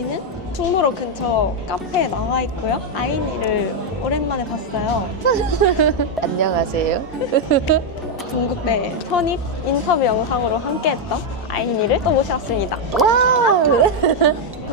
저희는 충무로 근처 카페에 나와 있고요. 아이니를 오랜만에 봤어요. 안녕하세요. 동국대 편입 인터뷰 영상으로 함께했던 아이니를 또 모셔왔습니다. 와!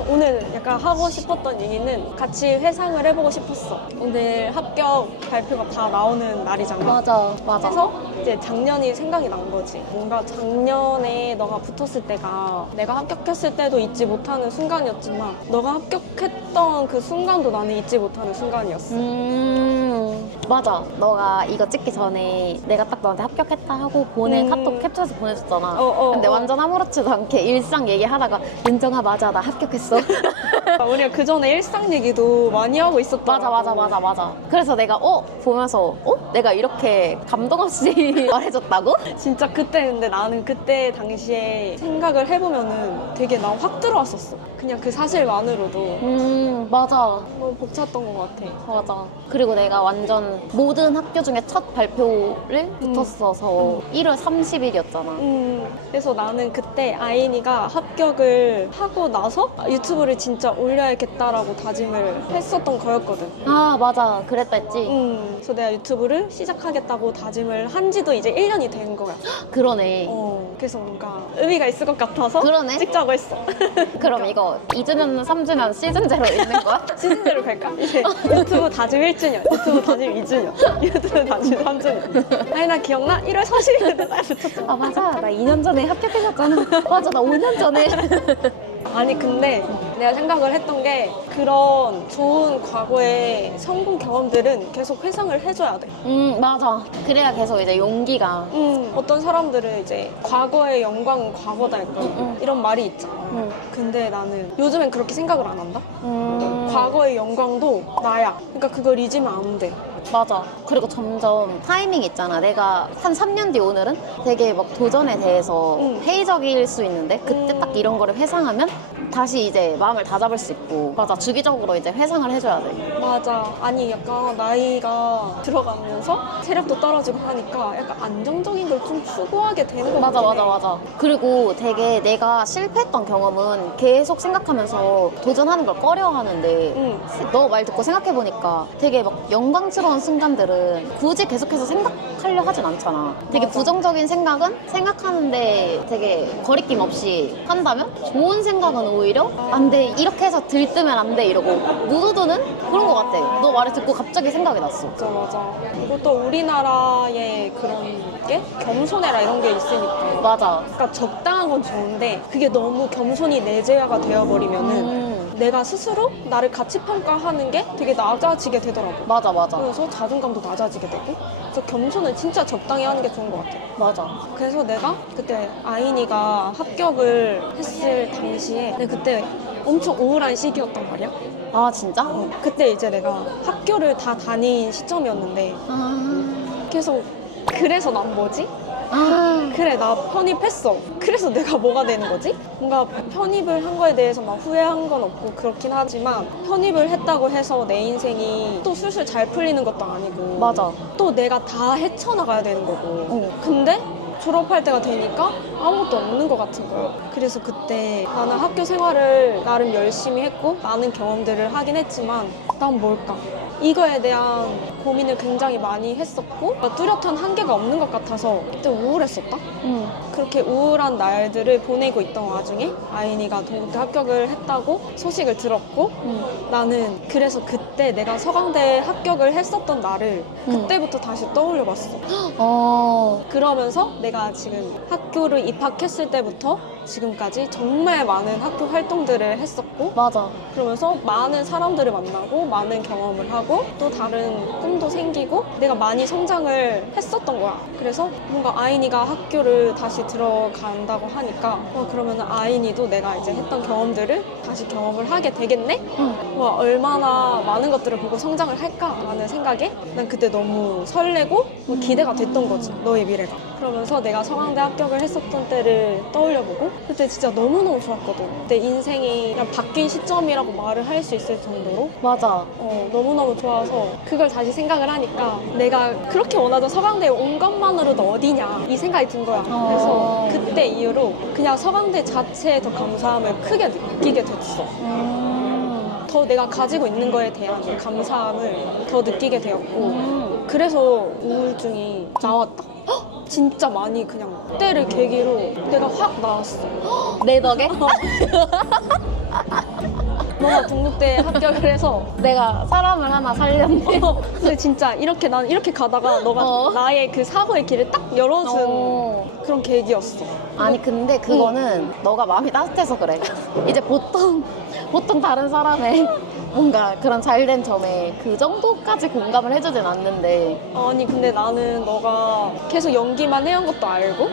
오늘 약간 하고 싶었던 얘기는 같이 회상을 해보고 싶었어. 오늘 합격 발표가 다 나오는 날이잖아. 맞아. 그래서 이제 작년이 생각이 난 거지. 뭔가 작년에 너가 붙었을 때가 내가 합격했을 때도 잊지 못하는 순간이었지만 너가 합격했던 그 순간도 나는 잊지 못하는 순간이었어. 맞아. 너가 이거 찍기 전에 내가 딱 너한테 합격했다 하고 보낸 카톡 캡처해서 보내줬잖아. 근데 완전 아무렇지도 않게 일상 얘기하다가 은정아 맞아 나 합격했어. 우리가 그 전에 일상 얘기도 많이 하고 있었다. 맞아. 그래서 내가 보면서 내가 이렇게 감동 없이 말해줬다고? 진짜 그때 근데 나는 그때 당시에 생각을 해보면은 되게 나 확 들어왔었어. 그냥 그 사실만으로도 맞아. 너무 벅찼던 것 같아. 맞아. 그리고 내가 완전 모든 학교 중에 첫 발표를 붙었어서 1월 30일이었잖아. 그래서 나는 그때 아이니가 합격을 하고 나서 유튜브를 진짜 올려야겠다라고 다짐을 했었던 거였거든. 아, 맞아. 그랬다 했지? 그래서 내가 유튜브를 시작하겠다고 다짐을 한 지도 이제 1년이 된 거야. 그러네. 그래서 뭔가 의미가 있을 것 같아서 그러네. 찍자고 했어. 그럼 이거 2주년, 3주년 시즌제로 있는 거야? 시즌대로 갈까? 이제 유튜브 다짐 1주년, 유튜브 다짐 2주년, 유튜브 다짐 3주년. 아니 나 기억나? 1월 30일 때 딱 붙였잖아. 아, 맞아. 나 2년 전에 합격했었잖아. 맞아, 나 5년 전에. 아니 근데 내가 생각을 했던 게 그런 좋은 과거의 성공 경험들은 계속 회상을 해줘야 돼. 맞아. 그래야 계속 이제 용기가. 어떤 사람들은 이제 과거의 영광은 과거다 약간 이런 말이 있잖아. 근데 나는 요즘엔 그렇게 생각을 안 한다. 과거의 영광도 나야. 그러니까 그걸 잊으면 안 돼. 맞아. 그리고 점점 타이밍 있잖아. 내가 한 3년 뒤 오늘은 되게 막 도전에 대해서 회의적일 수 있는데 그때 딱 이런 거를 회상하면 다시 이제 마음을 다잡을 수 있고. 맞아. 주기적으로 이제 회상을 해줘야 돼. 맞아. 아니 약간 나이가 들어가면서 체력도 떨어지고 하니까 약간 안정적인 걸 좀 추구하게 되는 것 같아. 맞아. 그리고 되게 내가 실패했던 경험은 계속 생각하면서 도전하는 걸 꺼려하는데 너 말 듣고 생각해보니까 되게 막 영광스러운 순간들은 굳이 계속해서 생각하려 하진 않잖아. 되게 맞아. 부정적인 생각은 생각하는데 되게 거리낌 없이 한다면 좋은 생각은 오히려 안 돼. 이렇게 해서 들뜨면 안 돼. 이러고 무도도는 그런 것 같아. 너 말을 듣고 갑자기 생각이 났어. 맞아. 그리고 또 우리나라의 그런 게 겸손해라 이런 게 있으니까. 맞아. 그러니까 적당한 건 좋은데 그게 너무 겸손이 내재화가 되어버리면은 내가 스스로 나를 가치 평가하는 게 되게 낮아지게 되더라고. 맞아. 그래서 자존감도 낮아지게 되고. 그래서 겸손을 진짜 적당히 하는 게 좋은 것 같아. 맞아. 그래서 내가 그때 아이니가 합격을 했을 당시에 내가 그때 엄청 우울한 시기였단 말이야. 아, 진짜? 그때 이제 내가 학교를 다 다닌 시점이었는데 그래서 난 뭐지? 그래 나 편입했어. 그래서 내가 뭐가 되는 거지? 뭔가 편입을 한 거에 대해서 막 후회한 건 없고 그렇긴 하지만 편입을 했다고 해서 내 인생이 또 술술 잘 풀리는 것도 아니고 맞아. 또 내가 다 헤쳐나가야 되는 거고 근데 졸업할 때가 되니까 아무것도 없는 것 같은 거예요. 그래서 그때 나는 학교 생활을 나름 열심히 했고 많은 경험들을 하긴 했지만 난 뭘까? 이거에 대한 고민을 굉장히 많이 했었고 뚜렷한 한계가 없는 것 같아서 그때 우울했었다? 그렇게 우울한 날들을 보내고 있던 와중에 아이니가 동국대 합격을 했다고 소식을 들었고 나는 그래서 그때 내가 서강대 합격을 했었던 날을 그때부터 다시 떠올려 봤어. 그러면서 내가 지금 학교를 입학했을 때부터 지금까지 정말 많은 학교 활동들을 했었고 맞아. 그러면서 많은 사람들을 만나고 많은 경험을 하고 또 다른 꿈도 생기고 내가 많이 성장을 했었던 거야. 그래서 뭔가 아이니가 학교를 다시 들어간다고 하니까 그러면 아이니도 내가 이제 했던 경험들을 다시 경험을 하게 되겠네? 얼마나 많은 것들을 보고 성장을 할까라는 생각에 난 그때 너무 설레고 기대가 됐던 거지. 너의 미래가. 그러면서 내가 서강대 합격을 했었던 때를 떠올려보고 그때 진짜 너무너무 좋았거든. 내 인생이 그냥 바뀐 시점이라고 말을 할 수 있을 정도로 맞아. 너무너무 좋아서 그걸 다시 생각을 하니까 내가 그렇게 원하던 서강대에 온 것만으로도 어디냐 이 생각이 든 거야. 그래서 그때 이후로 그냥 서강대 자체에 더 감사함을 크게 느끼게 됐어. 더 내가 가지고 있는 거에 대한 감사함을 더 느끼게 되었고 그래서 우울증이 나왔다. 헉! 진짜 많이 그냥 그때를 계기로 내가 확 나왔어. 내 덕에? 너가 동국대에 합격을 해서 내가 사람을 하나 살렸네. 근데 진짜 이렇게 난 이렇게 가다가 너가 나의 그 사고의 길을 딱 열어준 그런 계기였어. 아니 근데 그거는 너가 마음이 따뜻해서 그래. 이제 보통 다른 사람의 뭔가 그런 잘된 점에 그 정도까지 공감을 해주진 않는데. 아니 근데 나는 너가 계속 연기만 해온 것도 알고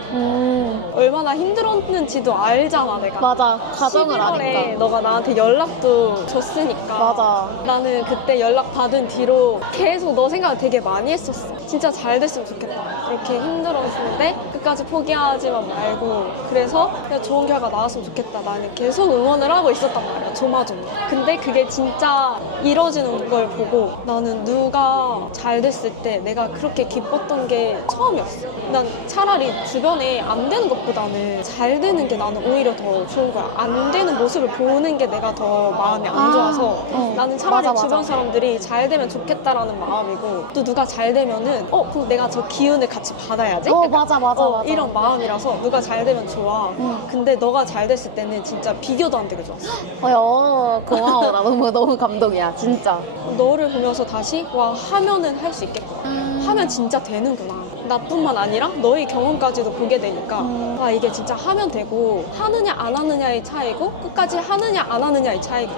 얼마나 힘들었는지도 알잖아 내가. 맞아. 가정을 11월에 아니까. 너가 나한테 연락도 줬으니까. 맞아. 나는 그때 연락 받은 뒤로 계속 너 생각을 되게 많이 했었어. 진짜 잘 됐으면 좋겠다. 이렇게 힘들었는데 끝까지 포기하지만 말고 그래서 그냥 좋은 결과 나왔으면 좋겠다. 나는 계속 응원을 하고 있었단 말이야. 조마조마. 근데 그게 진짜 이뤄지는 걸 보고 나는 누가 잘 됐을 때 내가 그렇게 기뻤던 게 처음이었어. 난 차라리 주변에 안 되는 것보다는 잘 되는 게 나는 오히려 더 좋은 거야. 안 되는 모습을 보는 게 내가 더 마음이 안 좋아서 나는 차라리 맞아. 주변 사람들이 잘 되면 좋겠다라는 마음이고 또 누가 잘 되면은 그럼 내가 저 기운을 같이 받아야지? 맞아. 이런 마음이라서 누가 잘 되면 좋아. 근데 너가 잘 됐을 때는 진짜 비교도 안 되게 좋았어. 고마워. 나 너무 감동이야 진짜. 너를 보면서 다시 와 하면은 할 수 있겠구나. 하면 진짜 되는구나. 나뿐만 아니라 너의 경험까지도 보게 되니까 아 이게 진짜 하면 되고 하느냐 안 하느냐의 차이고 끝까지 하느냐 안 하느냐의 차이고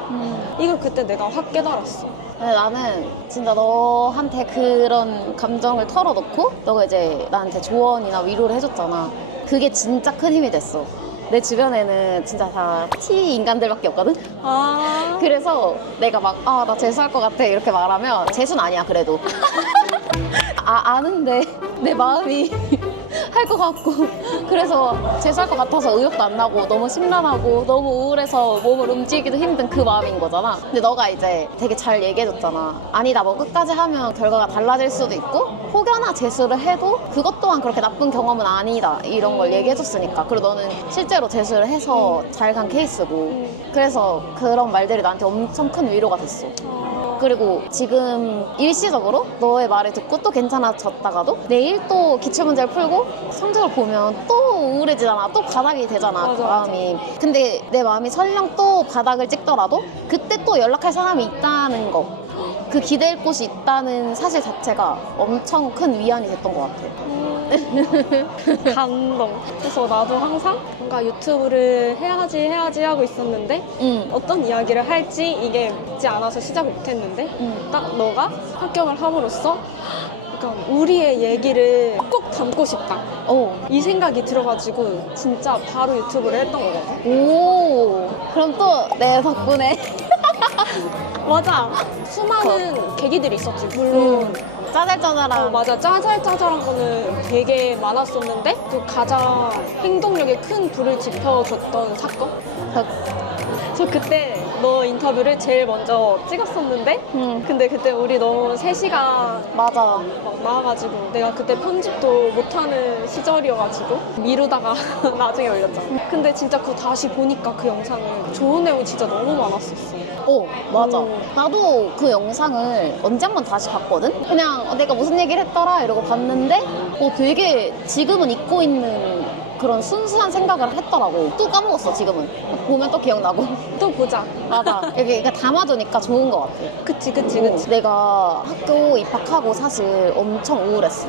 이걸 그때 내가 확 깨달았어. 근데 나는 진짜 너한테 그런 감정을 털어놓고 너가 이제 나한테 조언이나 위로를 해줬잖아. 그게 진짜 큰 힘이 됐어. 내 주변에는 진짜 다 T 인간들밖에 없거든? 그래서 내가 막, 나 재수할 것 같아. 이렇게 말하면, 재수는 아니야, 그래도. 아는데, 내 마음이 할 것 같고. 그래서 재수할 것 같아서 의욕도 안 나고, 너무 심란하고, 너무 우울해서 몸을 움직이기도 힘든 그 마음인 거잖아. 근데 너가 이제 되게 잘 얘기해줬잖아. 아니다, 뭐 끝까지 하면 결과가 달라질 수도 있고, 혹여나 재수를 해도 그것 또한 그렇게 나쁜 경험은 아니다. 이런 걸 얘기해줬으니까. 그리고 너는 실제로 재수를 해서 잘 간 케이스고. 그래서 그런 말들이 나한테 엄청 큰 위로가 됐어. 그리고 지금 일시적으로 너의 말을 듣고 또 괜찮아졌다가도 내일 또 기출문제를 풀고 성적을 보면 또 우울해지잖아. 또 바닥이 되잖아. 맞아, 그 마음이. 근데 내 마음이 설령 또 바닥을 찍더라도 그때 또 연락할 사람이 있다는 거, 그 기댈 곳이 있다는 사실 자체가 엄청 큰 위안이 됐던 것 같아. 감동. 그래서 나도 항상 뭔가 유튜브를 해야지 하고 있었는데 어떤 이야기를 할지 이게 있지 않아서 시작을 못했는데 딱 너가 합격을 함으로써 약간 우리의 얘기를 꼭 담고 싶다. 이 생각이 들어가지고 진짜 바로 유튜브를 했던 거거든. 오, 그럼 또 내 덕분에 맞아. 수많은 계기들이 있었지. 물론 짜잘짜잘한. 맞아. 짜잘짜잘한 거는 되게 많았었는데 또 가장 행동력에 큰 불을 지펴줬던 사건? 저 그때 너 인터뷰를 제일 먼저 찍었었는데 근데 그때 우리 너무 3시간 맞아. 막 나와가지고 내가 그때 편집도 못하는 시절이어가지고 미루다가 나중에 올렸잖아. 근데 진짜 그거 다시 보니까 그 영상을 좋은 내용이 진짜 너무 많았었어. 맞아. 나도 그 영상을 언제 한번 다시 봤거든? 그냥 내가 무슨 얘기를 했더라 이러고 봤는데 되게 지금은 잊고 있는 그런 순수한 생각을 했더라고. 또 까먹었어 지금은. 보면 또 기억나고. 또 보자. 맞아. 이게 담아두니까 좋은 것 같아. 그치. 내가 학교 입학하고 사실 엄청 우울했어.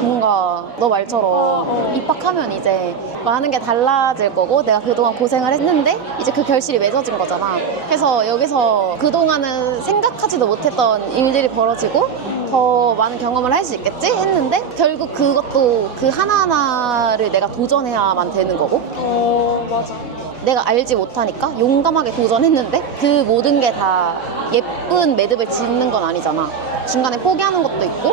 뭔가 너 말처럼 입학하면 이제 많은 게 달라질 거고 내가 그동안 고생을 했는데 이제 그 결실이 맺어진 거잖아. 그래서 여기서 그동안은 생각하지도 못했던 일들이 벌어지고 더 많은 경험을 할 수 있겠지 했는데 결국 그것도 그 하나하나를 내가 도전해야만 되는 거고. 맞아. 내가 알지 못하니까 용감하게 도전했는데 그 모든 게 다 예쁜 매듭을 짓는 건 아니잖아. 중간에 포기하는 것도 있고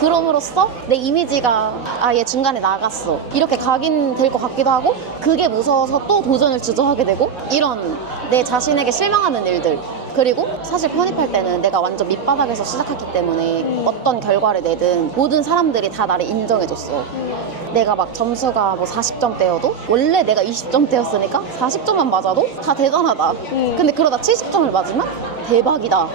그럼으로써 내 이미지가 아예 중간에 나갔어 이렇게 각인될 것 같기도 하고 그게 무서워서 또 도전을 주저하게 되고 이런 내 자신에게 실망하는 일들 그리고 사실 편입할 때는 내가 완전 밑바닥에서 시작했기 때문에 어떤 결과를 내든 모든 사람들이 다 나를 인정해줬어. 내가 막 점수가 뭐 40점대여도 원래 내가 20점대였으니까 40점만 맞아도 다 대단하다. 근데 그러다 70점을 맞으면 대박이다.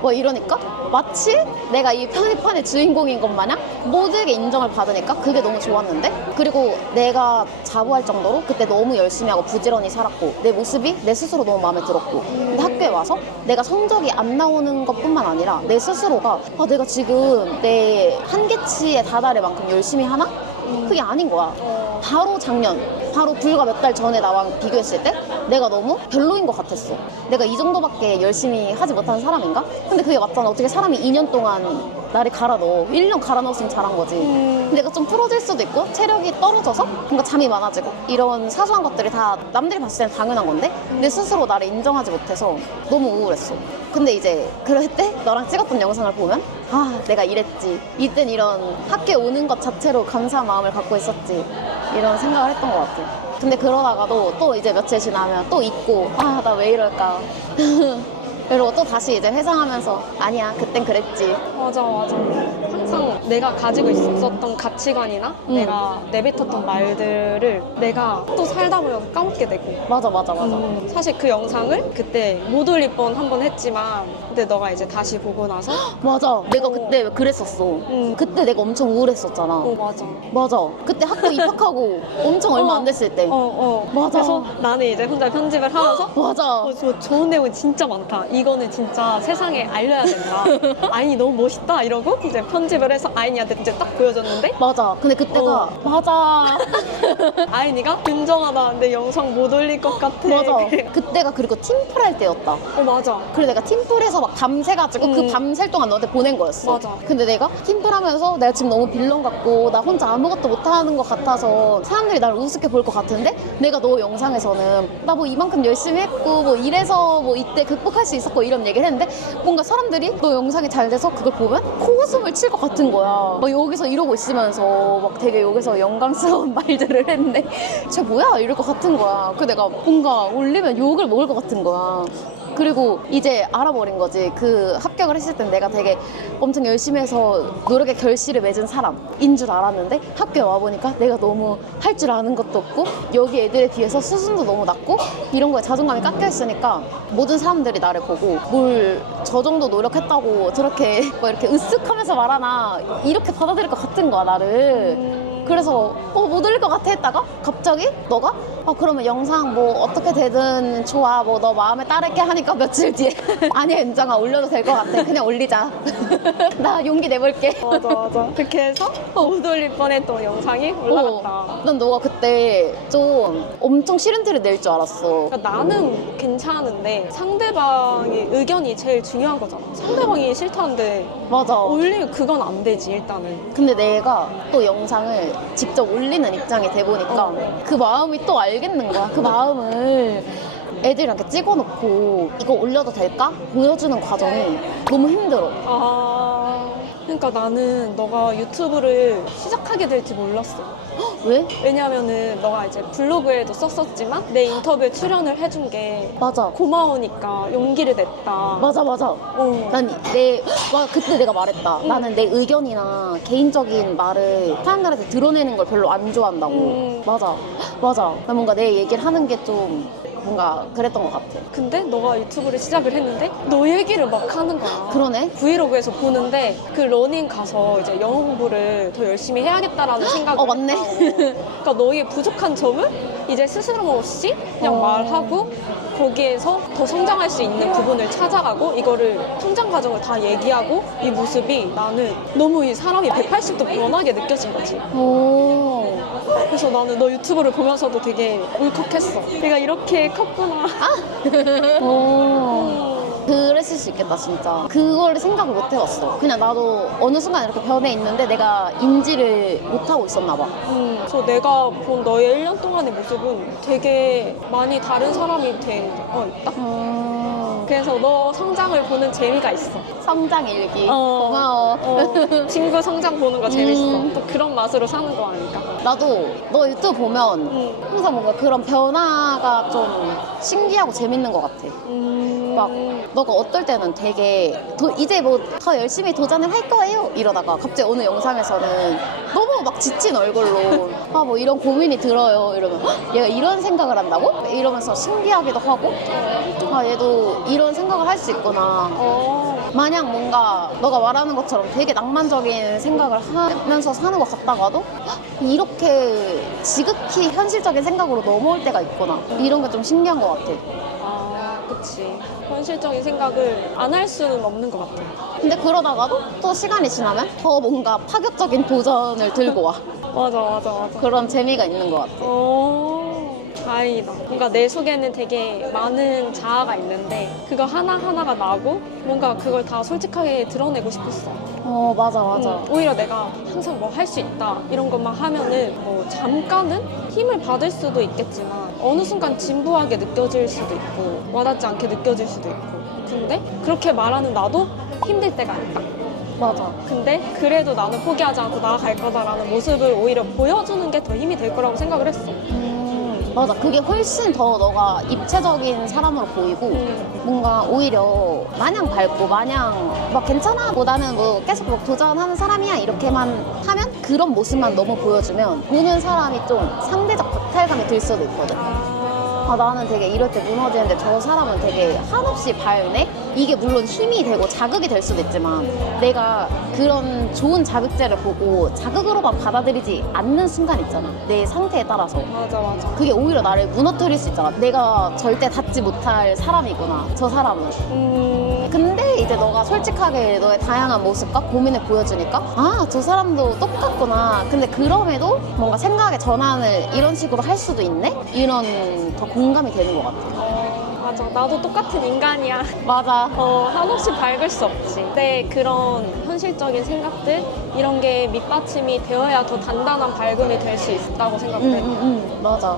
뭐 이러니까 마치 내가 이 편입판의 주인공인 것 마냥 모두에게 인정을 받으니까 그게 너무 좋았는데 그리고 내가 자부할 정도로 그때 너무 열심히 하고 부지런히 살았고 내 모습이 내 스스로 너무 마음에 들었고 근데 학교에 와서 내가 성적이 안 나오는 것뿐만 아니라 내 스스로가 아, 내가 지금 내 한계치에 다다를 만큼 열심히 하나? 그게 아닌 거야. 바로 작년, 바로 불과 몇 달 전에 나랑 비교했을 때 내가 너무 별로인 것 같았어. 내가 이 정도밖에 열심히 하지 못하는 사람인가? 근데 그게 맞잖아. 어떻게 사람이 2년 동안 나를 갈아 넣어. 1년 갈아 넣었으면 잘한 거지. 내가 좀 풀어질 수도 있고 체력이 떨어져서 뭔가 잠이 많아지고 이런 사소한 것들이 다 남들이 봤을 때는 당연한 건데 내 스스로 나를 인정하지 못해서 너무 우울했어. 근데 이제 그럴 때 너랑 찍었던 영상을 보면 아 내가 이랬지. 이땐 이런 학교에 오는 것 자체로 감사한 마음을 갖고 있었지. 이런 생각을 했던 것 같아. 근데 그러다가도 또 이제 며칠 지나면 또 잊고 아 나 왜 이럴까. 그리고 또 다시 이제 회상하면서 아니야 그땐 그랬지. 맞아. 항상 내가 가지고 있었던 가치관이나 내가 내뱉었던 말들을 내가 또 살다 보면 까먹게 되고 맞아. 사실 그 영상을 그때 못 올릴 뻔 한 번 했지만 근데 너가 이제 다시 보고 나서 맞아. 내가 그때 그랬었어. 그때 내가 엄청 우울했었잖아. 맞아. 그때 학교 입학하고 엄청 얼마 안 됐을 때. 맞아. 그래서 나는 이제 혼자 편집을 하면서 맞아. 저 좋은 내용이 진짜 많다. 이거는 진짜 세상에 알려야 된다. 아인이 너무 멋있다. 이러고 이제 편집을 해서 아인이한테 이제 딱 보여줬는데 맞아. 근데 그때가 맞아. 아인이가 긍정하다. 내 영상 못 올릴 것 같아. 맞아. 그때가 그리고 팀플 할 때였다. 맞아. 그래 내가 팀플해서 막 밤새가지고 그 밤샐 동안 너한테 보낸 거였어. 맞아. 근데 내가 팀플 하면서 내가 지금 너무 빌런 같고 나 혼자 아무것도 못하는 것 같아서 사람들이 나를 우습게 볼 것 같은데 내가 너 영상에서는 나 뭐 이만큼 열심히 했고 뭐 이래서 뭐 이때 극복할 수 있었고 이런 얘기를 했는데 뭔가 사람들이 너 영상이 잘 돼서 그걸 보면 코웃음을 칠 것 같은 거야. 막 여기서 이러고 있으면서 막 되게 여기서 영감스러운 말들을 했는데 쟤 뭐야 이럴 것 같은 거야. 그 내가 뭔가 올리면 욕을 먹을 것 같은 거야. 그리고 이제 알아버린 거지. 그 합격을 했을 땐 내가 되게 엄청 열심히 해서 노력의 결실을 맺은 사람인 줄 알았는데 학교에 와보니까 내가 너무 할 줄 아는 것도 없고 여기 애들에 비해서 수준도 너무 낮고 이런 거에 자존감이 깎여있으니까 모든 사람들이 나를 보고 뭘 저 정도 노력했다고 저렇게 뭐 이렇게 으쓱하면서 말하나 이렇게 받아들일 것 같은 거야 나를. 그래서 못 올릴 것 같아 했다가 갑자기 너가 그러면 영상 뭐 어떻게 되든 좋아 뭐 너 마음에 따를게 하니까 며칠 뒤에 아니야 윤정아 올려도 될 것 같아 그냥 올리자. 나 용기 내볼게. 맞아. 그렇게 해서 못 올릴 뻔했던 영상이 올라갔다. 난 너가 그때 좀 엄청 싫은 티를 낼 줄 알았어. 그러니까 나는 괜찮은데 상대방의 의견이 제일 중요한 거잖아. 상대방이 싫다는데 맞아. 올리면 그건 안 되지 일단은. 근데 내가 또 영상을 직접 올리는 입장이 돼 보니까 그 마음이 또 알겠는 거야. 그 마음을 애들이랑 이렇게 찍어놓고 이거 올려도 될까? 보여주는 과정이 너무 힘들어. 그러니까 나는 너가 유튜브를 시작하게 될지 몰랐어. 왜? 왜냐면은 너가 이제 블로그에도 썼었지만 내 인터뷰에 출연을 해준 게 맞아. 고마우니까 용기를 냈다. 맞아. 난 그때 내가 말했다. 나는 내 의견이나 개인적인 말을 사람들한테 드러내는 걸 별로 안 좋아한다고. 맞아. 난 뭔가 내 얘기를 하는 게 좀 뭔가 그랬던 것 같아. 근데 너가 유튜브를 시작을 했는데 너 얘기를 막 하는 거야. 그러네. 브이로그에서 보는데 그 러닝 가서 이제 영어 공부를 더 열심히 해야겠다라는 생각을 맞네. 했다고. 그러니까 너의 부족한 점을 이제 스스럼 없이 그냥 말하고 거기에서 더 성장할 수 있는 부분을 찾아가고 이거를 성장 과정을 다 얘기하고 이 모습이 나는 너무 이 사람이 180도 변하게 느껴진 거지. 그래서 나는 너 유튜브를 보면서도 되게 울컥했어. 내가 이렇게 컸구나. 그랬을 수 있겠다 진짜. 그걸 생각을 못 해봤어. 그냥 나도 어느 순간 이렇게 변해 있는데 내가 인지를 못하고 있었나 봐. 그래서 내가 본 너의 1년 동안의 모습은 되게 많이 다른 사람이 있다. 그래서 너 성장을 보는 재미가 있어. 성장 일기. 어. 고마워. 친구 성장 보는 거 재밌어. 음. 또 그런 맛으로 사는 거 아닐까. 나도 너 유튜브 보면 항상 뭔가 그런 변화가 좀 신기하고 재밌는 것 같아. 막 너가 어떨 때는 되게 이제 뭐 더 열심히 도전을 할 거예요 이러다가 갑자기 어느 영상에서는 너무 막 지친 얼굴로 아 뭐 이런 고민이 들어요 이러면 헉, 얘가 이런 생각을 한다고? 이러면서 신기하기도 하고 아 얘도 이런 생각을 할 수 있구나. 마냥 뭔가 너가 말하는 것처럼 되게 낭만적인 생각을 하면서 사는 것 같다가도 헉, 이렇게 지극히 현실적인 생각으로 넘어올 때가 있구나. 이런 게 좀 신기한 것 같아. 그치. 현실적인 생각을 안 할 수는 없는 것 같아. 근데 그러다가도 또 시간이 지나면 더 뭔가 파격적인 도전을 들고 와. 맞아. 그런 재미가 있는 것 같아. 다행이다. 뭔가 내 속에는 되게 많은 자아가 있는데 그거 하나하나가 나고 뭔가 그걸 다 솔직하게 드러내고 싶었어. 맞아. 오히려 내가 항상 뭐 할 수 있다 이런 것만 하면은 뭐 잠깐은 힘을 받을 수도 있겠지만 어느 순간 진부하게 느껴질 수도 있고 와닿지 않게 느껴질 수도 있고 근데 그렇게 말하는 나도 힘들 때가 있다. 맞아. 근데 그래도 나는 포기하지 않고 나아갈 거다라는 모습을 오히려 보여주는 게 더 힘이 될 거라고 생각을 했어. 맞아. 그게 훨씬 더 너가 입체적인 사람으로 보이고 뭔가 오히려 마냥 밝고 마냥 막 괜찮아 뭐 나는 뭐 계속 뭐 도전하는 사람이야 이렇게만 하면 그런 모습만 너무 보여주면 보는 사람이 좀 상대적 박탈감이 들 수도 있거든. 아 나는 되게 이럴 때 무너지는데 저 사람은 되게 한없이 밝네? 이게 물론 힘이 되고 자극이 될 수도 있지만 내가 그런 좋은 자극제를 보고 자극으로만 받아들이지 않는 순간 있잖아. 내 상태에 따라서. 맞아. 그게 오히려 나를 무너뜨릴 수 있잖아. 내가 절대 닿지 못할 사람이구나, 저 사람은. 근데 이제 너가 솔직하게 너의 다양한 모습과 고민을 보여주니까 아, 저 사람도 똑같구나. 근데 그럼에도 뭔가 생각의 전환을 이런 식으로 할 수도 있네? 이런 더 공감이 되는 것 같아. 맞아. 나도 똑같은 인간이야. 맞아. 한없이 밝을 수 없지. 근데 그런 현실적인 생각들 이런 게 밑받침이 되어야 더 단단한 밝음이 될 수 있다고 생각해. 맞아.